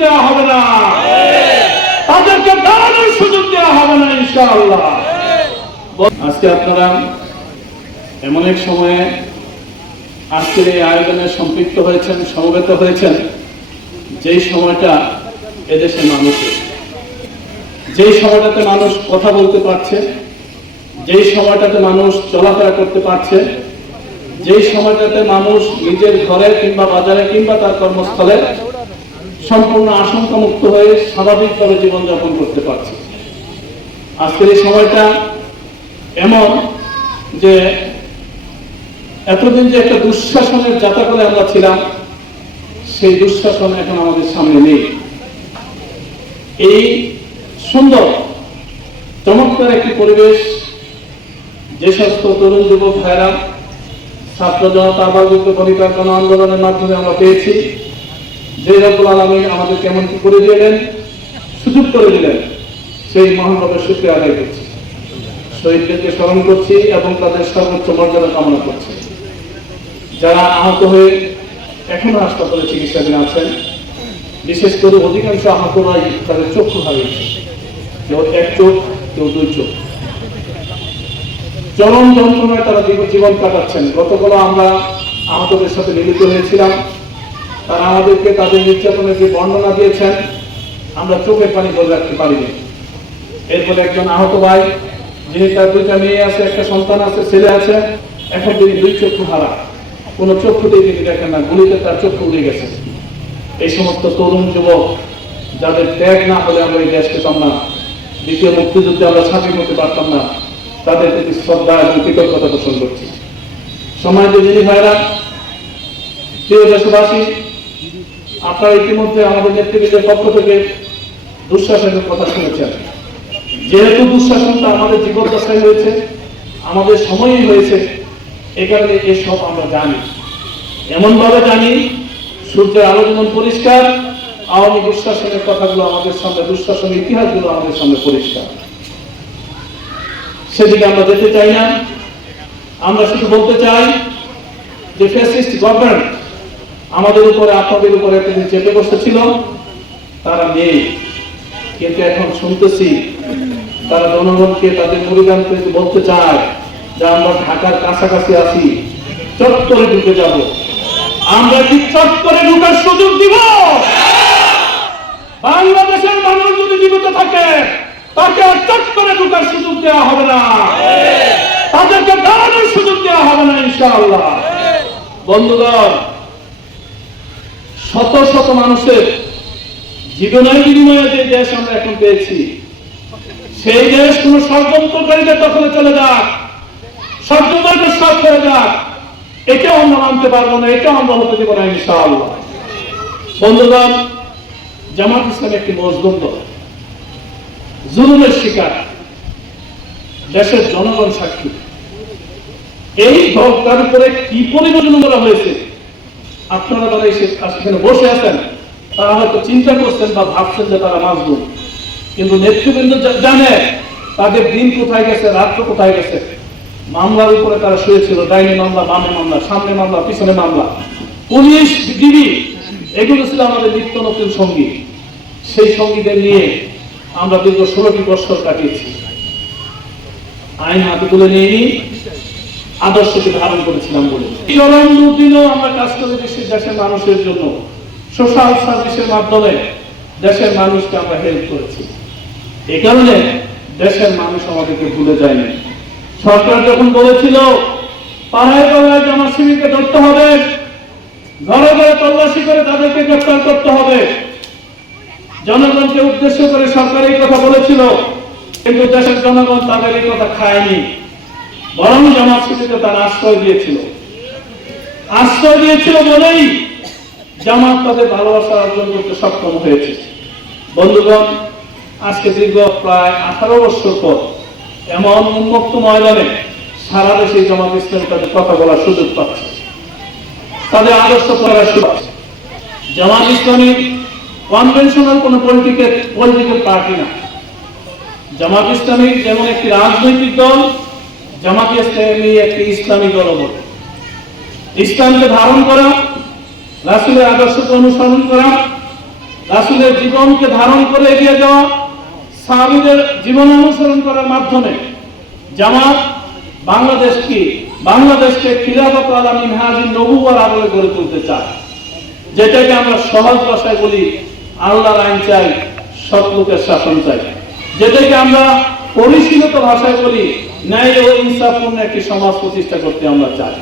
দেওয়া হবে না, তাদেরকে দাঁড়ানোর সুযোগ দেওয়া হবে না ইনশাআল্লাহ। আজকে আপনারা এমন এক সময়ে আজকের এই আয়োজনে সম্পৃক্ত হয়েছেন, সমবেত হয়েছেন, যেই সময়টা এদেশের মানুষের, যেই সময়টাতে মানুষ কথা বলতে পারছে, যেই সময়টাতে মানুষ চলাফেরা করতে পারছে, যেই সময়টাতে মানুষ নিজের ঘরে কিংবা বাজারে কিংবা তার কর্মস্থলে সম্পূর্ণ আশঙ্কা মুক্ত হয়ে স্বাভাবিকভাবে জীবনযাপন করতে পারছে। আজকের এই সময়টা এমন যে এতদিন যে একটা দুঃশাসনের যাতাকলে আমরা ছিলাম, সেই দুঃশাসন এখন আমাদের সামনে নেই। এই সুন্দর চমৎকার একটি পরিবেশ যে সমস্ত তরুণ যুবক ভাইরা ছাত্র জনতা আবাসযোগ্য পরিকার গণ আন্দোলনের মাধ্যমে আমরা পেয়েছি, যে রব্বুল আলামিন আমাদের কেমন কি করে দিলেন, সুযোগ করে দিলেন, সেই মহান রবের শুকরিয়া আদায় করছি, শহীদদেরকে স্মরণ করছি এবং তাদের সর্বোচ্চ মর্যাদা কামনা করছি। যারা আহত হয়ে এখনো হাসপাতালে চিকিৎসাধীন আছেন, বিশেষ করে অধিকাংশ আহতরাই তাদের চক্ষু হারিয়েছে, কেউ এক চোখ, কেউ দুই চোখ। চরম যন্ত্রণায় তারা জীবন কাটাচ্ছেন। গতকাল আমরা আহতদের সাথে মিলিত হয়েছিলাম, তারা আমাদেরকে তাদের নির্যাতনের যে বর্ণনা দিয়েছেন, আমরা চোখের পানি ধরে রাখতে পারিনি। এরপরে একজন আহত ভাই, যিনি তার দুইটা মেয়ে আছে, একটা সন্তান আছে, ছেলে আছে, এখন তিনি দুই চক্ষু হারা, কোনো চক্ষুতেই তিনি দেখেন না, গুলিতে তার চক্ষু উড়ে গেছে। এই সমস্ত তরুণ যুবক যাদের ত্যাগ না হলে আমরা এই দেশ পেতাম না, দ্বিতীয় মুক্তিযুদ্ধে আমরা স্বাধীন হতে পারতাম না, তাদের প্রতি শ্রদ্ধা এবং কৃতজ্ঞতা পোষণ করছি। সম্মানিত দিনী ভাইরা, প্রিয় দেশবাসী, আপনারা ইতিমধ্যে আমাদের নেতৃবৃন্দের পক্ষ থেকে দুঃশাসনের কথা শুনেছেন। যেহেতু দুঃশাসনটা আমাদের জীবদ্দশায় হয়েছে, আমাদের সময়ই হয়েছে, এই কারণে এসব আমরা জানি, এমন ভাবে জানি সূর্যের আলো যেমন পরিষ্কার, আওয়ামী দুঃশাসনের কথাগুলো আমাদের সামনে, দুঃশাসনের ইতিহাসগুলো আমাদের সামনে পরিষ্কার। সেদিকে আমরা যেতে চাই না। আমরা শুধু বলতে চাই যে ফ্যাসিস্ট গভর্নমেন্ট আমাদের উপরে, আপনাদের উপরে একদিন চেপে বসেছিল, তারা নেই। কিন্তু এখন শুনতেছি তারা জনগণকে, তাদের মুরিদানকে বলতে চায় যে আমরা ঢাকার কাছাকাছি আছি, চত্বরে ঢুকে যাব। আমরা কি চত্বরে ঢুকার সুযোগ দিব? বাংলাদেশের মানুষ যদি জীবিত থাকে, তাকে আর চত্বরে ঢুকার সুযোগ দেওয়া হবে না, তাদেরকে দাঁড়ানোর সুযোগ দেওয়া হবে না ইনশাআল্লাহ। বন্ধুগণ, শত শত মানুষের জীবনের বিনিময়ে যে দেশ আমরা এখন পেয়েছি, সেই দেশ কোন ষড়যন্ত্রকারীদের দখলে চলে যাক, ষড়যন্ত্রের সব করে যাক, এটাও আমরা মানতে পারবো না, এটাও আমরা হতে দেব না ইনশাআল্লাহ। বন্ধুগণ, জামাত ইসলাম একটি মজলুম দল, জুলুমের শিকার, দেশের জনগণ সাক্ষী। এই দলটার উপরে কি পরিবর্তন করা হয়েছে, আপনারা যারা সেখানে বসে আছেন, তারা হয়তো চিন্তা করছেন বা ভাবছেন যে তারা মাজলুম, কিন্তু নেতৃবৃন্দ জানে তাদের দিন কোথায় গেছে, রাত্র কোথায় গেছে। মামলার উপরে তারা শুয়েছিল, ডাইনি মামলা, বামে মামলা, সামনে মামলা, পিছনে মামলা, পুলিশ, ডিবি, এগুলো ছিল আমাদের নিত্য নতুন সঙ্গী। সেই সঙ্গীদের নিয়ে আমরা দীর্ঘ 16টি বছর কাটিয়েছি। আইন হাতে তুলে নিয়ে আদর্শকে ধারণ করেছিলাম বলে চরম দুর্দিনও আমরা কাজ করে দেশের মানুষের জন্য সোশ্যাল সার্ভিসের মাধ্যমে দেশের মানুষকে আমরা হেল্প করেছি। এই কারণে দেশের মানুষ আমাদেরকে ভুলে যায়নি। সরকার যখন বলেছিল পাড়ায় পাড়ায় জামাত শিবিরকে ধরতে হবে, ঘরে ঘরে তল্লাশি করে তাদেরকে গ্রেফতার করতে হবে, জনগণকে উদ্দেশ্য করে সরকার এই কথা বলেছিল, কিন্তু দেশের জনগণ তাদের এই কথা খায়নি, বরং জামাত শিবিরকে তারা আশ্রয় দিয়েছিল। আশ্রয় দিয়েছিল বলেই জামাত তাদের ভালোবাসা অর্জন করতে সক্ষম হয়েছে। বন্ধুগণ, আজকে দীর্ঘ প্রায় 18 বছর পর এমন উন্মুক্ত ময়দানে সারা দেশে জামাত ইসলাম তাদের কথা বলার সুযোগ পাচ্ছে, তাদের আদর্শ প্রকাশ পাচ্ছে। জামাত ইসলামী কনভেনশনাল কোন পলিটিক্যাল পার্টি না। জামাত ইসলামী যেমন একটি রাজনৈতিক দল, জামাত ইসলামী একটি ইসলামী দল বলে। ইসলামকে ধারণ করা, রাসূলের আদর্শকে অনুসরণ করা, রাসূলের জীবনকে ধারণ করে এগিয়ে যাওয়া, সাহাবীদের জীবন অনুসরণ করার মাধ্যমে জামাত বাংলাদেশকে খিলাফত আলা মিনহাজিন নবুওয়ার আদলে গড়ে তুলতে চায়, যেটাকে আমরা সহজ ভাষায় বলি আল্লাহর আইন চাই, সৎ লোকের শাসন চাই, যেটাকে আমরা পরিশীলিত ভাষায় বলি ন্যায় ও ইনসাফপূর্ণ একটি সমাজ প্রতিষ্ঠা করতে আমরা চাই।